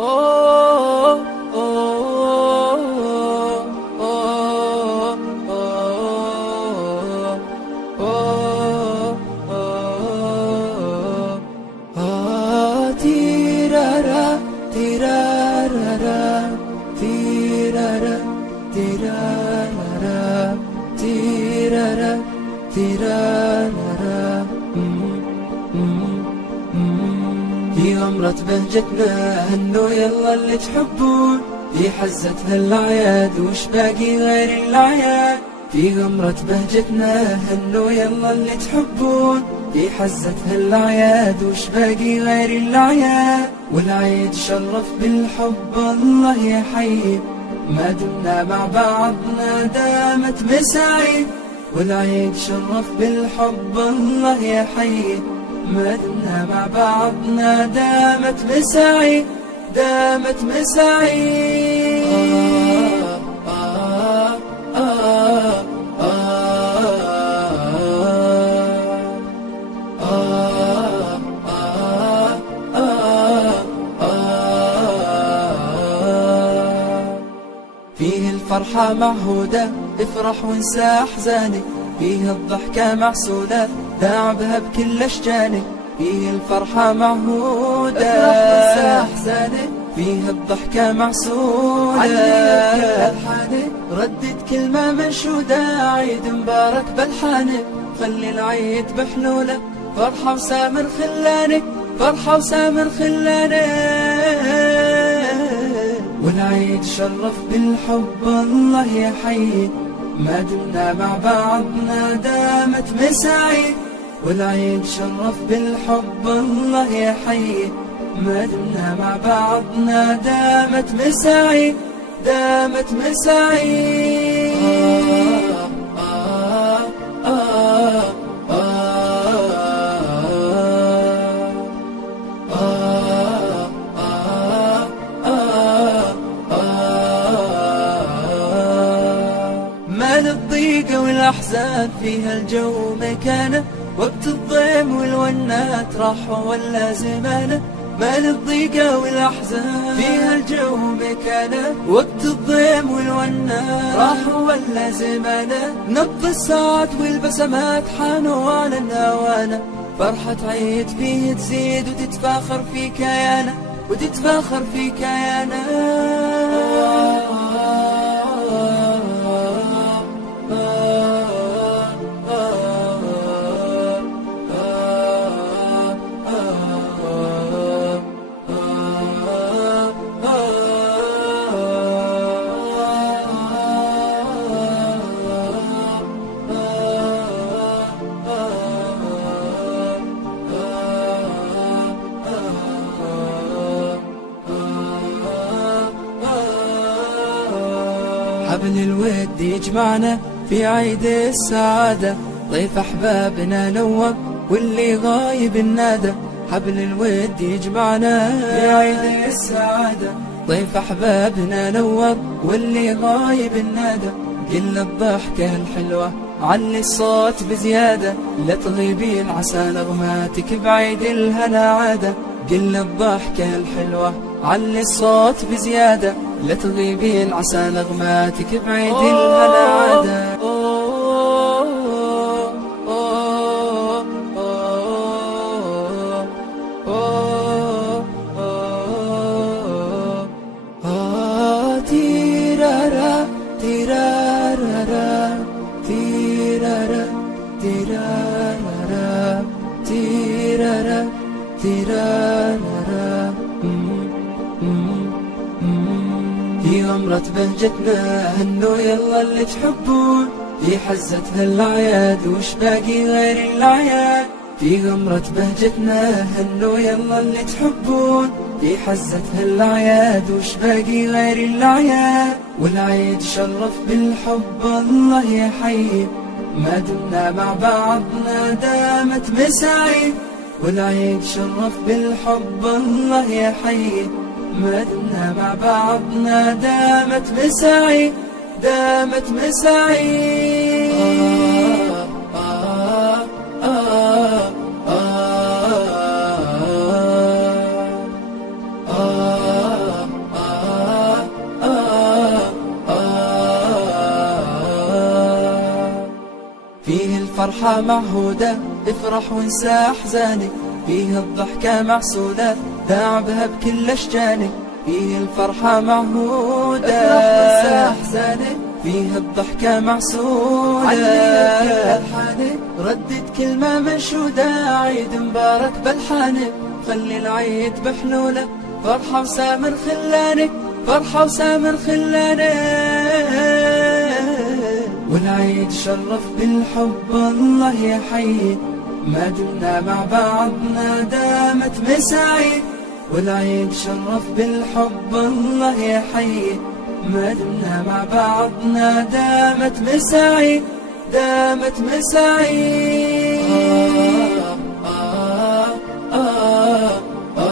أوه أوه أوه أوه أوه تيرارا تيرارا تيرارا تيرارا تيرارا تيرارا. في غمرة بهجتنا هنوا يلا اللي تحبون، في حزة هالأعياد وش باقي غير الأعياد. في غمرة بهجتنا هنوا يلا اللي تحبون، في حزة هالأعياد وش باقي غير الأعياد. والعيد شرف بالحب الله يحيي، ما دمنا مع بعضنا دامت مساعي. والعيد شرف بالحب الله يحيي، ما دمنا مع بعضنا دامت مساعي دامت مساعي. فيه الفرحة معهودة، افرح وانسى أحزانك. فيه الضحكة معسولة، داع بها بكل أشجانك. فيه الفرحة معهودة، افرح وانسى أحزانك. فيه الضحكة معسولة، علي بكل ألحانك. ردد كلمة منشودة، عيد مبارك بألحانك. خلي العيد بحلولة، فرحة وسامر خلانك، فرحة وسامر خلانك. والعيد شرف بالحب الله يحيي، ما دمنا مع بعضنا دامت مساعي. والعيد شرف بالحب الله يحيي، ما دمنا مع بعضنا دامت مساعي دامت مساعي. ما للضيق والأحزان فيها الجو مكانه، وقت الضيم والونات راح ولا زمانه. ما للضيق والأحزان فيها الجو مكانه، وقت الضيم والونات راح ولا زمانه. نبض الساعات والبسمات حانوا على النوانه، فرحة عيد فيه تزيد وتتفاخر في كيانه وتتفاخر في كيانه. حبل الود يجمعنا في عيد السعادة، ضيف أحبابنا نور واللي غايب النادى. حبل الود يجمعنا في عيد السعادة، ضيف أحبابنا نور واللي غايب النادى. قل الضحكة الحلوة علي الصوت بزيادة، لا تغيبين عسى نغماتك بعيد الهنا عادة. قل الضحكة الحلوة علي الصوت بزيادة، لا تغيبين عسى نغماتك بعيد الهنا عادة. تيرارا تيرارا تيرارا تيرارا تيرارا تيرارا. في غمرة بهجتنا هنوا يلا اللي تحبون، في حزة هالأعياد وش باقي غير الأعياد. في غمرة بهجتنا هنوا يلا اللي تحبون، في حزة هالأعياد وش باقي غير الأعياد. والعيد شرف بالحب الله يحيي، ما دمنا مع بعضنا دامت مساعي. والعيد شرف بالحب الله يحيي، ما دمنا مع بعضنا دامت مساعي دامت مساعي. الفرحة معهودة، افرح وانسى أحزانك، فيه الضحكة معسولة، داعبها بكل أشجانك. فيه الفرحة معهودة، افرح وانسى أحزانك، فيه الضحكة معسولة، عليها بكل ألحانك، ردد كلمة منشودة، عيد مبارك بألحانك، خلي العيد بحلولك، فرحة وسامر خلانك، فرحة وسامر خلانك. والعيد شرف بالحب الله يحيي، ما دمنا مع بعضنا دامت مساعيد. والعيد شرف بالحب الله يحيي، ما دمنا مع بعضنا دامت مساعيد، دامت مساعيد.